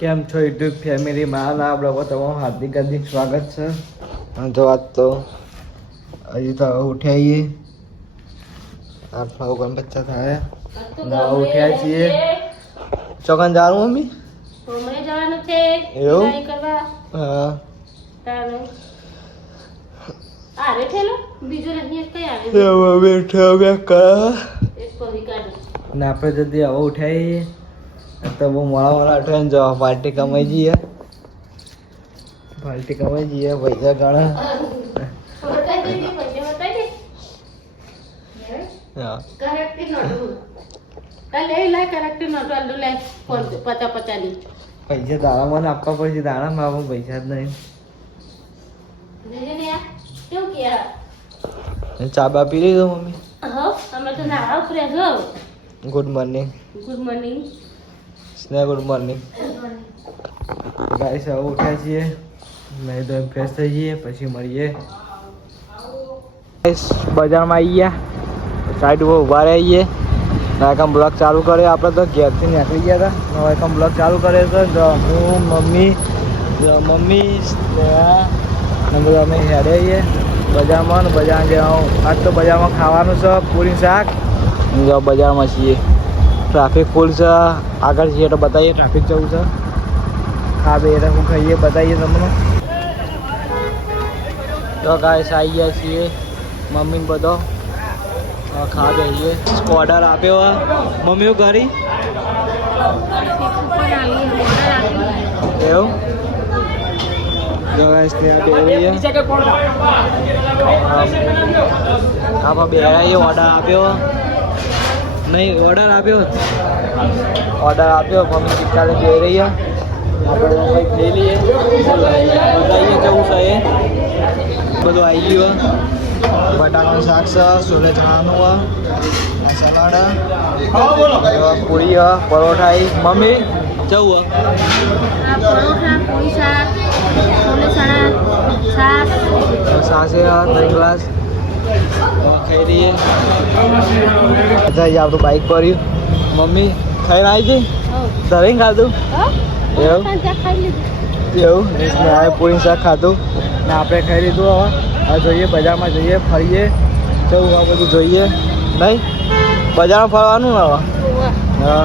કેમ છો YouTube family? મારા બ્લોગમાં તમારું હાર્દિક હાર્દિક સ્વાગત છે. અને જો આજ તો હજી તો હવે ઉઠ્યા છીએ આઠ નવ ઓગણ પચાસ થાય નવા ઉઠ્યા છીએ. ચોકન જવાનું મમ્મી? હમણાં જવાનું છે એવું? તૈયારી કરવા. હા. તારે? આરે થેલો બીજો નહીં એક કઈ આવે હવે બેઠા બેઠા એક પરી કાઢો અને આપણે જલ્દી હવે ઉઠ્યા છીએ. તો બહુ મોડા મોડા ઉઠ્યા જવા પાર્ટી કમાઈ જઈએ. પાર્ટી કમાઈ જઈએ પૈસા ઘણા. પૈસા બતાવી દે હા. કરેક્ટ નોટું આ લે લે કરેક્ટ નોટું આલુ લે ફોન પચા પચા ની પૈસા દાડા મને આપવા પડશે દાણા માં પૈસા જ નહીં. ચા બા પી લીધો mummy? Good morning good morning Sneh good morning guys હવે ઉઠ્યા છીએ. નહીં તો ફ્રેશ થઈ જઈએ, પછી મળીએ. બજારમાં આવી ગયા. સાઈડ ઉપર ઊભા રહીએ નાયકમ બ્લોગ ચાલુ કર્યો આપણે તો. ઘેરથી નીકળી ગયા હતા. નાયકમ બ્લોગ ચાલુ કર્યો તો હું, મમ્મી મમ્મી બધા અમે હેડે આવીએ. બજારમાં બજાર આજ તો બજારમાં ખાવાનું છે, પૂરી શાક. બજારમાં છીએ. ટ્રાફિક ફૂલ છે. આગળ જઈએ તો બતાવીએ ટ્રાફિક જવું છે. હા, બે એટલે હું ખાઈએ, બતાવીએ તમને. તો ગાઈસ આવી ગયા છીએ મમ્મીને બધો. ખા જઈએ ઓર્ડર આપ્યો. મમ્મી, હું કરી એવું? આમાં બેરાઈએ ઓર્ડર આપ્યો નહીં ઓર્ડર આપ્યો. ઓર્ડર આપ્યો મમ્મી ચિત્તાને જોઈ રહી આપણે કંઈક લઈ લઈએ. બતાવીએ કેવું છે એ. બધું આવી ગયું હે. બટાકાનું શાક છે સોલે ચણાનું. આ સલાડ પૂરી હે, પરોઠા મમ્મી? જવું સાસે ત્રણ ગ્લાસ. ખાઈ રહીએ. આપણું બાઇક પડ્યું મમ્મી ખાઈને આવી ગઈ ધરીને ખાધું? એવું? એવું? પૂરી શાક ખાધું. ને આપણે ખાઈ લીધું હવે. આ જોઈએ બજારમાં જઈએ ફરીએ. જવું આ બધું જોઈએ. નહીં? બજારમાં ફરવાનું ને હવે? હા.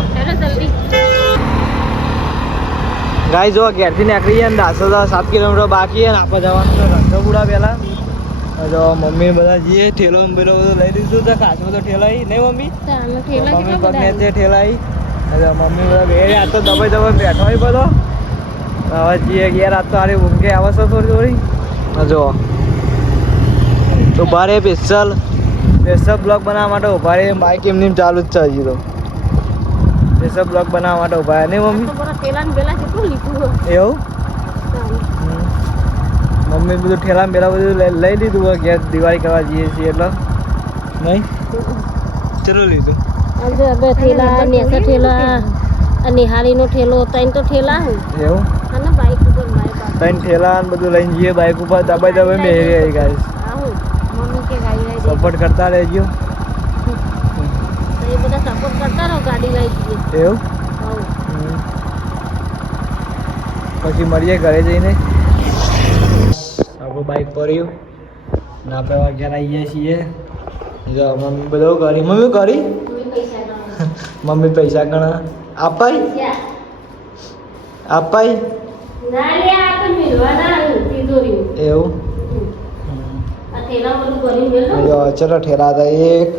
ગાય જો ઘેરથી નીકળીએ ને દાસો સાત કિલોમીટર બાકી અને આપણે જવાનું રંગપુરા પહેલાં. જો મમ્મી બધા જઈએ ઠેલો અંબેલો બધો લઈ દીધું તો કાચમાં તો ઠેલાઈ નહીં મમ્મી? મમ્મી પગને જે તે ઠેલાઈ એટલે મમ્મી બધા બે આ તો દબાઈ દબાઈ બેઠો હોય બધો. હવે જઈએ ગયા રાત તો આરી ઊંઘે આવે છે થોડી થોડી. જો. તો ભારે સ્પેશિયલ સ્પેશિયલ બ્લોગ બનાવવા માટે ઊભા રે બાઇક એમની એમ ચાલુ જ છે હજી તો. સ્પેશિયલ બ્લોગ બનાવવા માટે ઊભા નહીં મમ્મી? તો લીધું એવું. મમ્મી બધું ઠેલા ને બધું લઈ લીધું હોય ઘેર દિવાળી કરવા જઈએ છીએ એટલે. નહીં? ચલો લીધું. આજે બે ઠેલા નેસા ઠેલા નિહાળીનો ઠેલો ત્રણ તો ઠેલા હું. એવું? અને બાઈક ઉપર મારે ત્રણ ઠેલા ને બધું લઈને જઈએ બાઈક ઉપર. દબાઈ દબાઈ બેહી આવી ગાઈસ. સપોર્ટ કરતા રહેજો. એ બધા સપોર્ટ કરતા રહો ગાડી લઈ જઈએ. એવું? પછી મળીએ ઘરે જઈને. આપણું બાઇક પડ્યું ને આપણે ઘેર આવી ગયા છીએ. જો મમ્મી બધું કરી મમ્મી કરી? મમ્મી પૈસા ગણા. આપાય આપાય એવું? ચલો ઠેલા હતા એક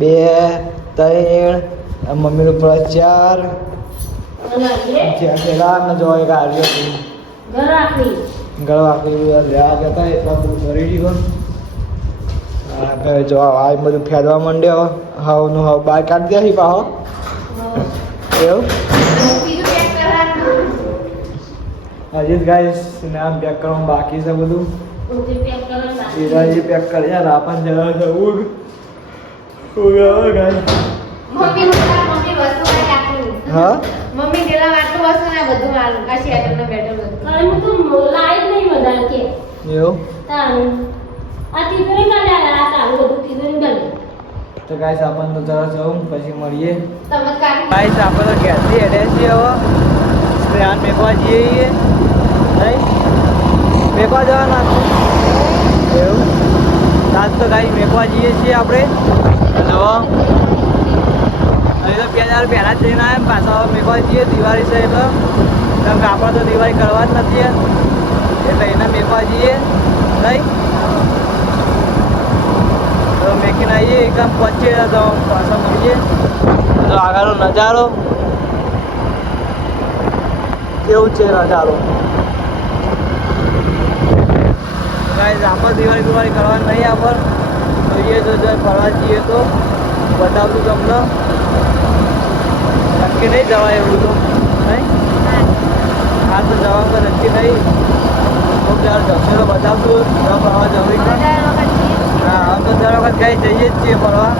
બે ત્રણ મમ્મી નું પર ચાર. ઠેરા ને જો એક આવ્યો ગળવા આખું લેવા જતા એટલા બધું દીધું આપણે જો આ બધું ફેરવા માંડ્યો હવનું હવ બહાર કાઢી દે પાહો. એવું? હજી ગાઈસ ને નામ પેક કરવાનું બાકી છે બધું. બધું પેક કરી યાર આપણ જરા છે ઉગ ઉગ આવે ગાઈસ મમ્મી મમ્મી વસ્તુ હા? મમ્મી પેલા આટલું વસ્તુ ને બધું મારું આ શેટર નો હું તો નહીં વધારે કે. એવું? તાણ. આ તિજોરી કાઢે આ તારું બધું તિજોરી કાઢે તો ગાઈસ આપણને તો જરા જવું પછી મળીએ. તમે ગાઈસ આપણે તો ઘેરથી હેડે છીએ હવે. દાન મેકવા જઈએ છીએ. નહીં? મેકવા જવાના છો? એવું? દાન તો ગાઈ મેકવા જઈએ છીએ આપણે. અહીં તો બે હજાર પહેલાં જ જઈને આવ્યા પાછા મેકવા જઈએ દિવાળી છે એટલે. કેમ કે આપણે તો દિવાળી કરવા જ નથી એટલે એને મેકવા જઈએ. નહીં? તો મેકીને આવીએ એકદમ પહોંચીએ, તો પાછા મળીએ. તો આગળનો નજારો. કેવું છે નજારો? ગાઈઝ આપણે દિવાળી દિવાળી કરવાની નહીં આપણે જોઈએ જો ફરવા જઈએ તો. બતાવું તમને. નક્કી નહીં જવાય એવું તો. નહીં? હા તો તો નક્કી નહીં. હું ત્યારે જમશે બતાવશું ન ફરવા જવું હા આમ તો દર વખત ગઈ જઈએ જ છીએ ફરવા.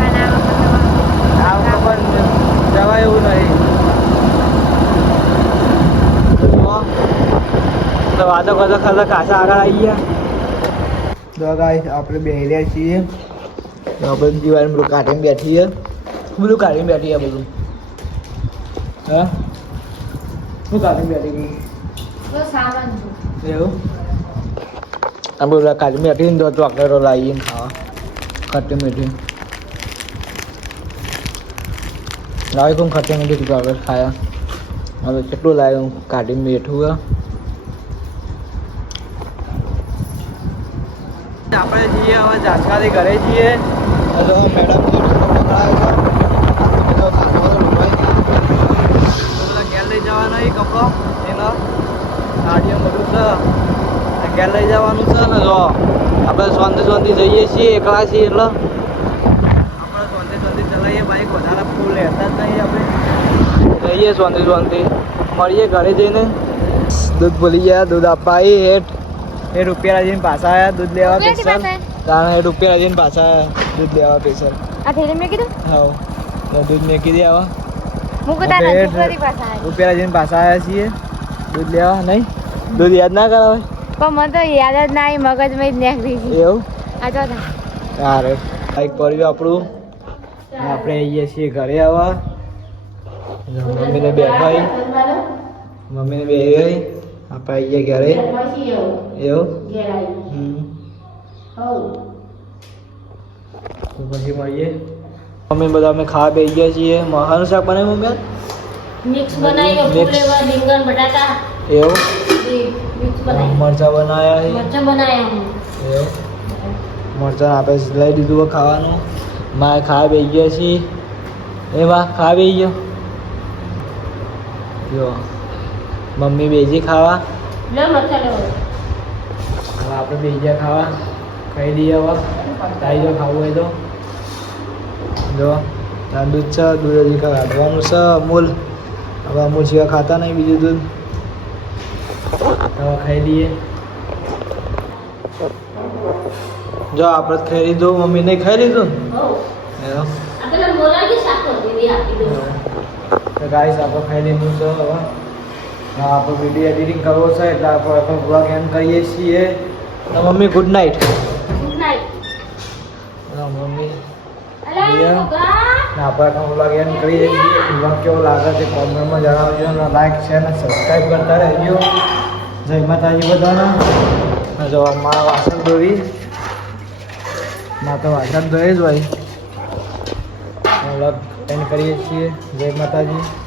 આ વખત પણ જવાય એવું નહીં. તો વાતો કરતા કરતા કાસા આગળ આવી ગયા. તો ગાઈસ આપણે બેહી રહ્યા છીએ. આપણે દિવાળી બધું કાઢીને બેઠીએ બધું કાઢીને બેઠી છે બધું. હા? શું કાઢીને બેઠી એવું? આ બધું કાઢીને બેઠી ને તો ચોકલેટો લાવીને ખાવા. ખટ્ટી મીઠી લાવી હું ખટ્ટી મીઠી ચોકલેટ ખાયા? હવે કેટલું લાવ્યું? હું કાઢી મીઠું આપણે જઈએ હવે ઝાટકાથી ઘરે જઈએ. તો મેડમ ઘેર લઈ જવાનો એ કપડો એનો. ગાડીઓ બધું છે. ઘેર લઈ જવાનું છે ને જો આપણે શાંતિ શાંતિ જઈએ છીએ એકલા છીએ એટલે. આપણે શાંતિ શાંતિ ચલાવીએ બાઈક વધારે ફૂલ લેતા જ નહીં આપણે. જઈએ શાંતિ શાંતિ. મળીએ ઘરે જઈને. દૂધ ભૂલી ગયા દૂધ આપવા આવી હેઠ. એ રૂપિયા જઈને પાછા આવ્યા દૂધ લેવા સ્પેશિયલ તાણે એ રૂપિયા જઈને પાછા આવ્યા દૂધ લેવા સ્પેશિયલ આ થેલી મેં કીધું? હા દૂધ મેં કીધી આવા. હું. રૂપિયા જઈને પાછા આવ્યા છીએ. દૂધ લેવા નહીં? દૂધ યાદ ના કરાવે? પણ મને તો યાદ જ ના મગજમાં જ નીકળી ગઈ. એવું? આ તો. સારે. બાઈક પડ્યું આપણું. આપણે આવીએ છીએ ઘરે આવા. મમ્મીને બેઠાઈ. મમ્મીને બે ભાઈ આપણે આવીએ ઘરે. એવું? તો પછી મળીએ. મમ્મી બધા અમે ખાવા બેસી ગયા છીએ. મહાનું શાક બનાવ્યું મમ્મી મિક્સ બનાવ્યો Mix. રીંગણ બટાકા. એવું? મિક્સ બનાવ્યું. મરચા બનાવ્યા છે. મરચાં બનાવ્યા હું. એવું? મરચાં આપણે લઈ દીધું ખાવાનું. મારે ખાવા બેસી ગયા છીએ. એમાં ખાવા બેસી ગયો? જો મમ્મી બેસી ખાવા. હવે આપણે બેસી ગયા ખાવા. ખાઈ દઈએ હવે. તારી જો ખાવું હોય તો. જો દૂધ છે દૂધ હજી કાઢવાનું છે અમૂલ. અમૂલ સિવાય ખાતા નહીં બીજું દૂધ હવે ખાઈ લઈએ જો આપણે જ ખાઈ લીધું મમ્મી નહીં ખાઈ લીધું હો ને એવું આ પેલા મોરાજી શાક કરી આપી દઉં તો ગાઈસ આપણે ખાઈ લીધું છે હવે હા, આપણે વીડિયો એડિટિંગ કરવો છે એટલે આપણે આપણે બ્લોગ એન્ડ કરીએ છીએ તો મમ્મી ગુડ નાઇટ ગુડ નાઇટ મમ્મી અલા Yeah. ગોગા ને આપણે એન્ડ કરીએ છીએ બ્લોગ કેવો લાગે છે, કોમેન્ટમાં જણાવજો અને લાઈક છે અને સબસ્ક્રાઈબ કરતા રહેજો. જય માતાજી બધાને. ને જો મારા વાસણ ધોવી માં તો વાસણ ધોઈ જ હોય. બ્લોગ એન્ડ કરીએ છીએ. જય માતાજી.